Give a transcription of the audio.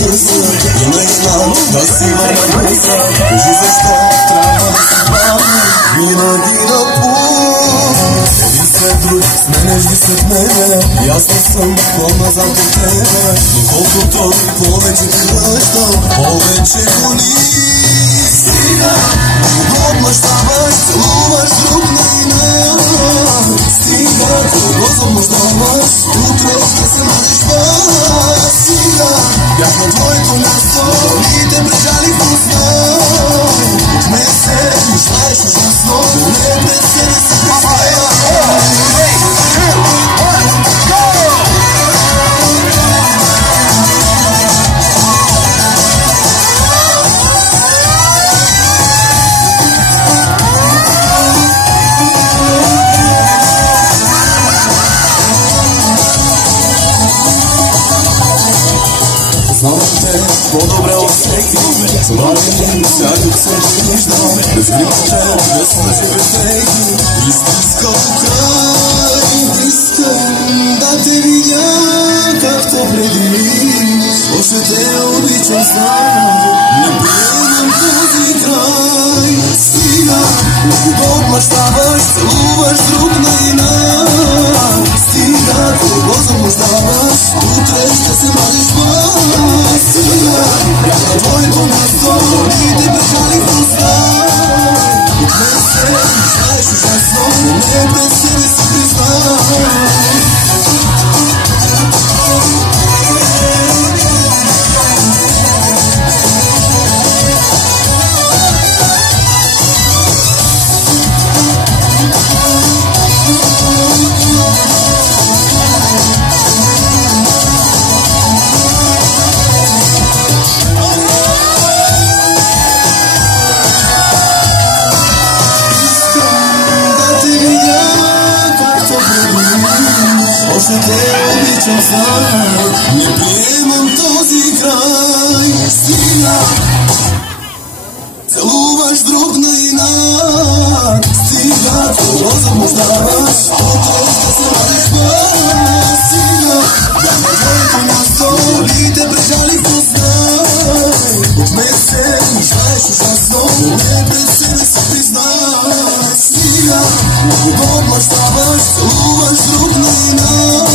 откъса и не знам да си върнуся. Кажи защо трябва да си бавя винаги да пусна. Един след друг сменеш ги след мене и аз не съм по-назад от тебе. Но колкото повече ти връщам, повече гони. Стига, отмъщаваш, целуваш друг на име. Стига, кого заблуждаваш, утре ще се мъжиш пак. Стига, бях на твоето място и те прежалих в уста. От мен се мечтаеш ужасно, не пред себе си представя. Знам те по-добре от всеки, забавени всякак съм ти виждал. Без гримче, без слъжи, без дрехи, истинска край. Искам да те видя, както преди, още те обичам знам. Не приемам този край. Стига, кого отмъщаваш, целуваш друг на инат. Стига, кого заблуждаваш, утре ще се мъжиш пак. Стига, бях на твоето място и те прежалих в уста. От мен се мечтаеш ужасно, но не пред себе си признай. Още те обичам знам, не приемам този край. Стига, целуваш друг на инат. Стига, кого заблуждаваш, утре ще се мъжиш пак. Стига, бях на твоето място и те прежалих в уста. От мен се мечтаеш ужасно, но не пред себе си признай. Стига, кого отмъщаваш, целуваш друг на инат.